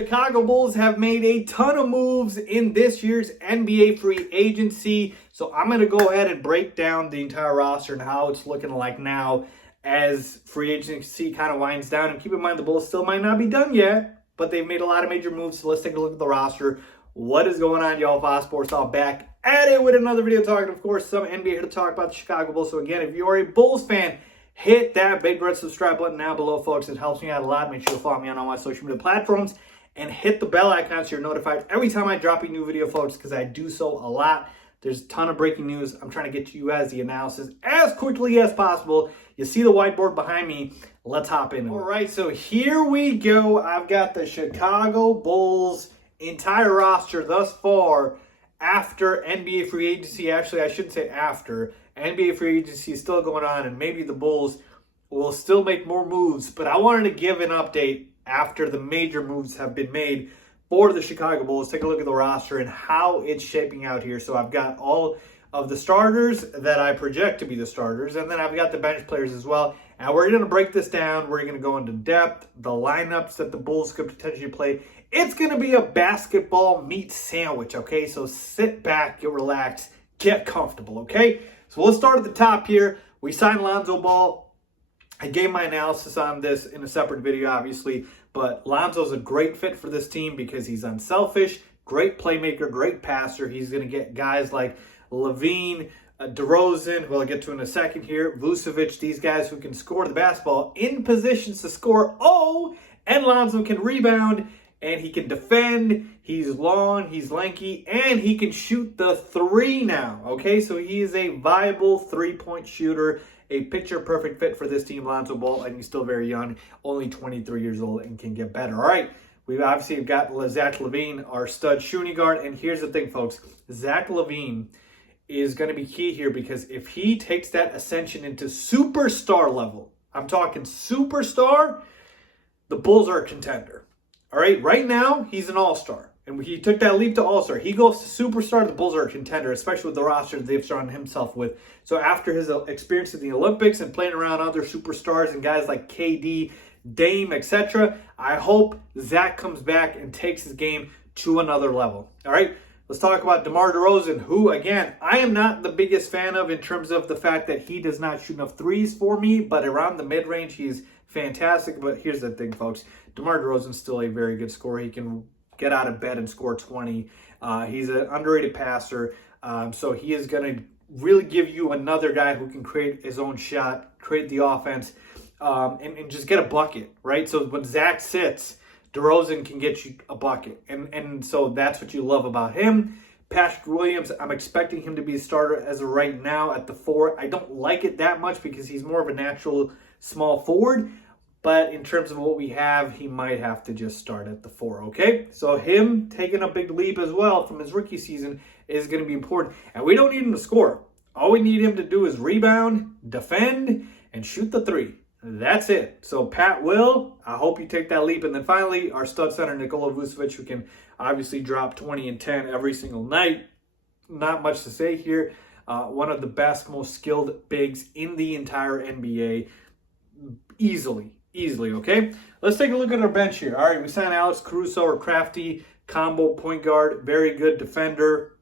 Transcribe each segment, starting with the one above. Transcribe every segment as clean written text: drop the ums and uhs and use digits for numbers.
Chicago Bulls have made a ton of moves in this year's NBA free agency. So I'm going to go ahead and break down the entire roster and how it's looking like now as free agency kind of winds down. And keep in mind, the Bulls still might not be done yet, but they've made a lot of major moves. So let's take a look at the roster. What is going on, y'all? Voss Sports all back at it with another video talking, of course, some NBA here to talk about the Chicago Bulls. So again, if you are a Bulls fan, hit that big red subscribe button down below, folks. It helps me out a lot. Make sure to follow me on all my social media platforms and hit the bell icon so you're notified every time I drop a new video, folks, because I do so a lot. There's a ton of breaking news. I'm trying to get to you guys the analysis as quickly as possible. You see the whiteboard behind me. Let's hop in. All right, so here we go. I've got the Chicago Bulls entire roster thus far after NBA free agency. Actually, I shouldn't say after. NBA free agency is still going on, and maybe the Bulls will still make more moves. But I wanted to give an update after the major moves have been made for the Chicago Bulls. Take a look at the roster and how it's shaping out here. So I've got all of the starters that I project to be the starters, and then I've got the bench players as well. And we're going to break this down. We're going to go into depth, the lineups that the Bulls could potentially play. It's going to be a basketball meat sandwich, okay? So sit back, get relaxed, get comfortable, okay? So we'll start at the top here. We signed Lonzo Ball. I gave my analysis on this in a separate video, obviously, but Lonzo's a great fit for this team because he's unselfish, great playmaker, great passer. He's going to get guys like Levine, DeRozan, who I'll get to in a second here, Vusvich, these guys who can score the basketball in positions to score. Oh, and Lonzo can rebound, and he can defend. He's long, he's lanky, and he can shoot the three now. Okay, so he is a viable three-point shooter, a picture-perfect fit for this team, Lonzo Ball, and he's still very young, only 23 years old, and can get better. All right, we've obviously got Zach LaVine, our stud shooting guard, and here's the thing, folks. Zach LaVine is going to be key here because if he takes that ascension into superstar level, I'm talking superstar, the Bulls are a contender. All right, right now, he's an all-star. And he took that leap to all-star. He goes to superstar, the Bulls are a contender, especially with the roster that they've surrounded himself with. So after his experience in the Olympics and playing around other superstars and guys like KD, Dame, etc., I hope Zach comes back and takes his game to another level. All right, let's talk about Demar Derozan, who, again, I am not the biggest fan of in terms of the fact that he does not shoot enough threes for me, but around the mid-range, he's fantastic. But here's the thing, folks. DeMar DeRozan's still a very good scorer. He can get out of bed and score 20. He's an underrated passer. So he is going to really give you another guy who can create his own shot, create the offense, and just get a bucket, right? So when Zach sits, DeRozan can get you a bucket. And so that's what you love about him. Patrick Williams, I'm expecting him to be a starter as of right now at the 4. I don't like it that much because he's more of a natural small forward. But in terms of what we have, he might have to just start at the 4, okay? So him taking a big leap as well from his rookie season is going to be important. And we don't need him to score. All we need him to do is rebound, defend, and shoot the 3. That's it. So Pat will, I hope you take that leap. And then finally, our stud center, Nicola Vusvich, who can obviously drop 20 and 10 every single night. Not much to say here. One of the best, most skilled bigs in the entire NBA. Easily, okay? Let's take a look at our bench here. All right, we signed Alex Caruso, or crafty combo point guard, very good defender.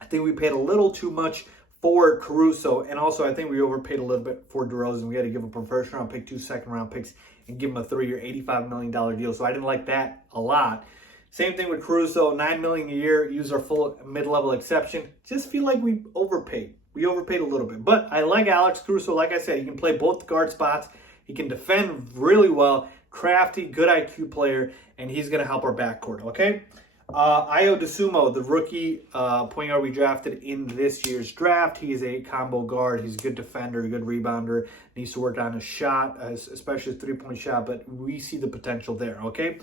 I think we paid a little too much for Caruso, and also I think we overpaid a little bit for DeRozan. We had to give up a first-round pick, 2 second-round picks, and give him a 3-year, $85 million deal, so I didn't like that a lot. Same thing with Caruso, $9 million a year, use our full mid-level exception. Just feel like we overpaid. We overpaid a little bit, but I like Alex Caruso. Like I said, he can play both guard spots. He can defend really well, crafty, good IQ player, and he's going to help our backcourt, okay? Ayo Dosunmu, the rookie point guard we drafted in this year's draft. He is a combo guard. He's a good defender, a good rebounder. Needs to work on his shot, especially his three-point shot, but we see the potential there, okay?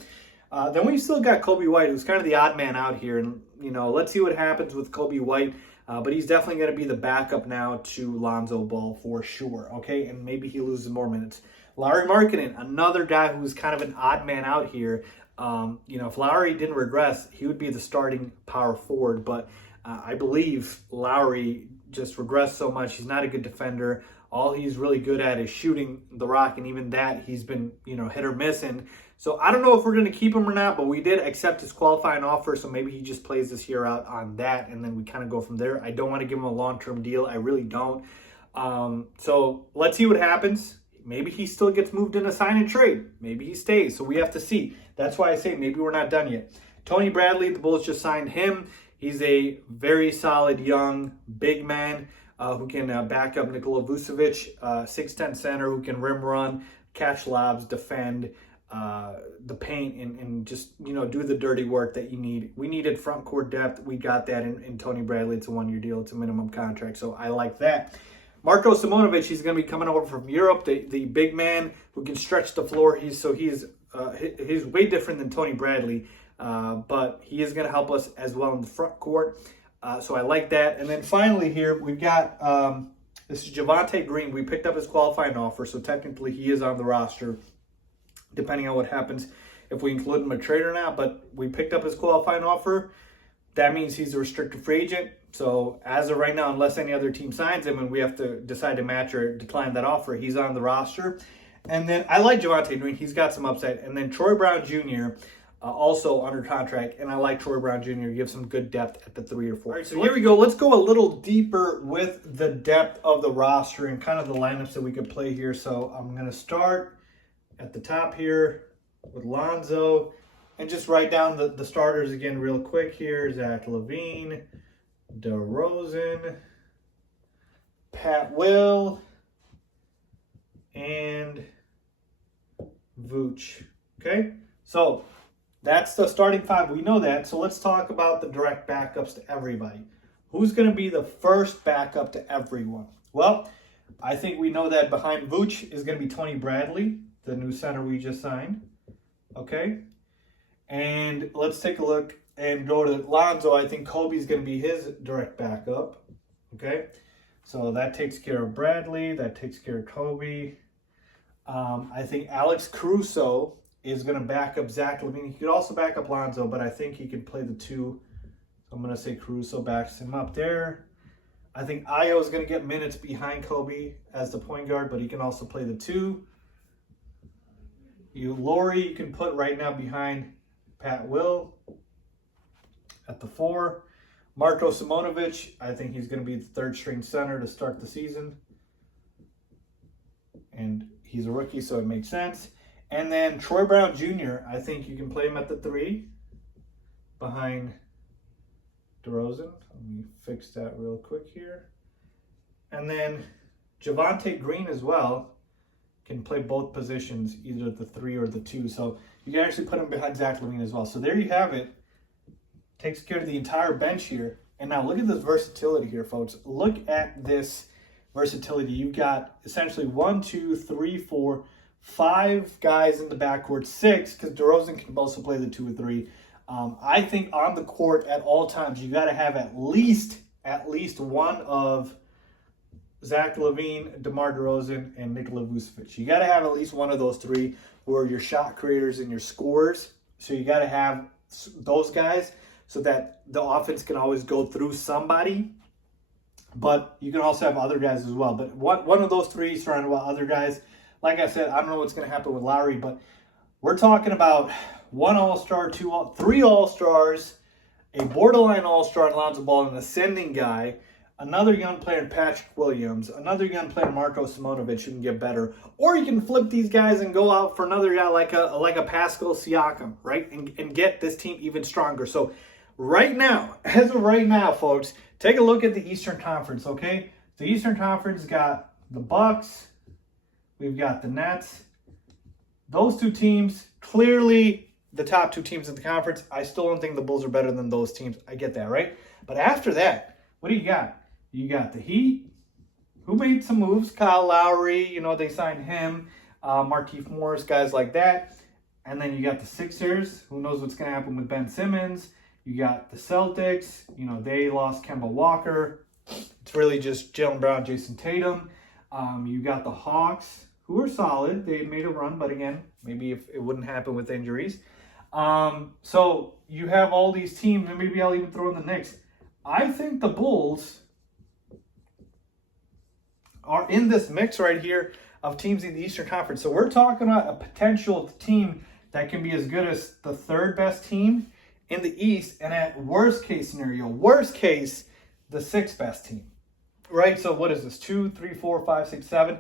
Then we still got Kobe White, who's kind of the odd man out here. And, you know, let's see what happens with Kobe White. But he's definitely going to be the backup now to Lonzo Ball for sure, okay? And maybe he loses more minutes. Lauri Markkanen, another guy who's kind of an odd man out here. You know, if Lauri didn't regress, he would be the starting power forward. But I believe Lauri just regressed so much. He's not a good defender. All he's really good at is shooting the rock, and even that he's been, hit or miss in. So I don't know if we're going to keep him or not, but we did accept his qualifying offer, so maybe he just plays this year out on that, and then we kind of go from there. I don't want to give him a long-term deal. I really don't. So let's see what happens. Maybe he still gets moved in a sign and trade. Maybe he stays, so we have to see. That's why I say maybe we're not done yet. Tony Bradley, the Bulls just signed him. He's a very solid young big man who can back up Nicola Vusvich, 6'10" center who can rim run, catch lobs, defend the paint, and just do the dirty work that you need. We needed front court depth. We got that in Tony Bradley. It's a 1-year deal. It's a minimum contract, so I like that. Marco Simonovic, he's going to be coming over from Europe, the big man who can stretch the floor. He's way different than Tony Bradley, but he is going to help us as well in the front court. So I like that. And then finally here, we've got, this is Javonte Green. We picked up his qualifying offer, so technically he is on the roster, depending on what happens, if we include him in a trade or not. But we picked up his qualifying offer. That means he's a restricted free agent. So as of right now, unless any other team signs him and we have to decide to match or decline that offer, he's on the roster. And then I like Javonte Green. He's got some upside. And then Troy Brown Jr., also under contract. And I like Troy Brown Jr. He gives some good depth at the 3 or 4. All right, so here we go. Let's go a little deeper with the depth of the roster and kind of the lineups that we could play here. So I'm going to start at the top here with Lonzo. And just write down the starters again real quick here. Zach LaVine, DeRozan, Pat Will, and Vooch. Okay? So that's the starting 5. We know that. So let's talk about the direct backups to everybody. Who's going to be the first backup to everyone? Well, I think we know that behind Vooch is going to be Tony Bradley, the new center we just signed. Okay? And let's take a look and go to Lonzo. I think Kobe's going to be his direct backup. Okay? So that takes care of Bradley. That takes care of Kobe. I think Alex Caruso is going to back up Zach LaVine. He could also back up Lonzo, but I think he can play the 2. So I'm going to say Caruso backs him up there. I think Ayo is going to get minutes behind Kobe as the point guard, but he can also play the 2. Laurie you can put right now behind Pat Will at the 4. Marco Simonovic, I think he's going to be the 3rd string center to start the season. And he's a rookie, so it makes sense. And then Troy Brown Jr., I think you can play him at the 3 behind DeRozan. Let me fix that real quick here. And then Javonte Green as well can play both positions, either the 3 or the 2. So you can actually put him behind Zach LaVine as well. So there you have it. Takes care of the entire bench here. And now look at this versatility here, folks. Look at this versatility. You've got essentially 1, 2, 3, 4, 5 guys in the backcourt, 6, because DeRozan can also play the 2 or 3. I think on the court at all times, you got to have at least one of Zach LaVine, Demar Derozan, and Nicola Vusvich. You got to have at least one of those 3 who are your shot creators and your scorers. So you got to have those guys so that the offense can always go through somebody. But you can also have other guys as well. But one of those 3 surrounded by other guys. Like I said, I don't know what's going to happen with Lowry, but we're talking about 1 All-Star, 3 All-Stars, a borderline All-Star in Lonzo Ball, an ascending guy, another young player in Patrick Williams, another young player in Marco Simonovic who can get better. Or you can flip these guys and go out for another guy like a Pascal Siakam, right? And get this team even stronger. So right now, as of right now, folks, take a look at the Eastern Conference, okay? The Eastern Conference got the Bucks. We've got the Nets. Those 2 teams, clearly the top 2 teams in the conference. I still don't think the Bulls are better than those teams. I get that, right? But after that, what do you got? You got the Heat, who made some moves. Kyle Lowry, they signed him. Markieff Morris, guys like that. And then you got the Sixers. Who knows what's going to happen with Ben Simmons. You got the Celtics. They lost Kemba Walker. It's really just Jaylen Brown, Jason Tatum. You got the Hawks, who are solid. They made a run, but again, maybe if it wouldn't happen with injuries. So you have all these teams, and maybe I'll even throw in the Knicks. I think the Bulls are in this mix right here of teams in the Eastern Conference. So we're talking about a potential team that can be as good as the third best team in the East, and at worst case scenario, worst case, the sixth best team, right? So what is this? 2, 3, 4, 5, 6, 7.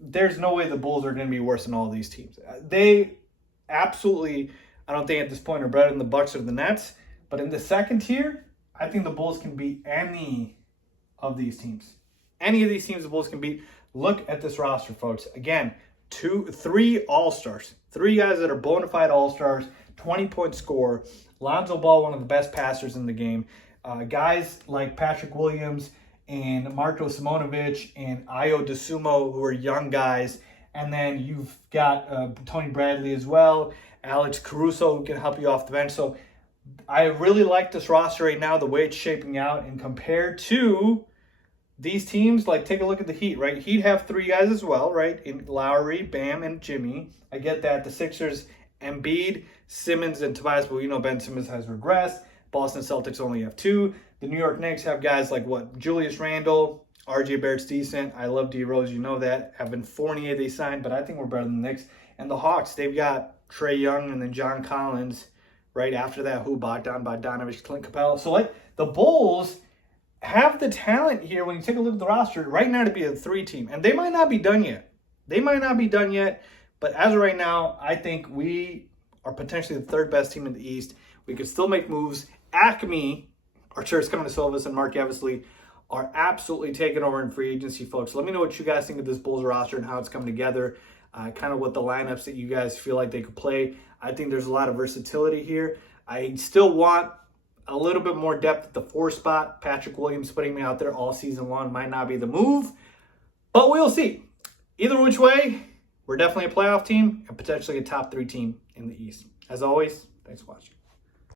There's no way the Bulls are going to be worse than all these teams. They absolutely, I don't think at this point, are better than the Bucks or the Nets. But in the second tier, I think the Bulls can beat any of these teams. Any of these teams the Bulls can beat. Look at this roster, folks. Again, 3 All-Stars. 3 guys that are bona fide All-Stars, 20-point scorer. Lonzo Ball, one of the best passers in the game. Guys like Patrick Williams and Marco Simonovic and Ayo Dosunmu, who are young guys. And then you've got Tony Bradley as well, Alex Caruso, who can help you off the bench. So I really like this roster right now, the way it's shaping out. And compared to these teams, like take a look at the Heat, right? Heat have 3 guys as well, right? In Lowry, Bam, and Jimmy. I get that. The Sixers, Embiid, Simmons, and Tobias, but we know Ben Simmons has regressed. Boston Celtics only have 2. The New York Knicks have guys like Julius Randle, RJ Barrett's decent. I love D Rose, you know that. Evan Fournier they signed, but I think we're better than the Knicks. And the Hawks, they've got Trae Young and then John Collins. Right after that, Bogdanovich, Clint Capella. So like the Bulls have the talent here when you take a look at the roster right now to be a 3 team. And they might not be done yet. But as of right now, I think we are potentially the 3rd best team in the East. We could still make moves. Acme, Arturas Silvas, and Mark Eversley are absolutely taking over in free agency, folks. Let me know what you guys think of this Bulls roster and how it's coming together. Kind of what the lineups that you guys feel like they could play. I think there's a lot of versatility here. I still want a little bit more depth at the 4 spot. Patrick Williams putting me out there all season long might not be the move, but we'll see. Either which way, we're definitely a playoff team and potentially a top 3 team in the East. As always, thanks for watching.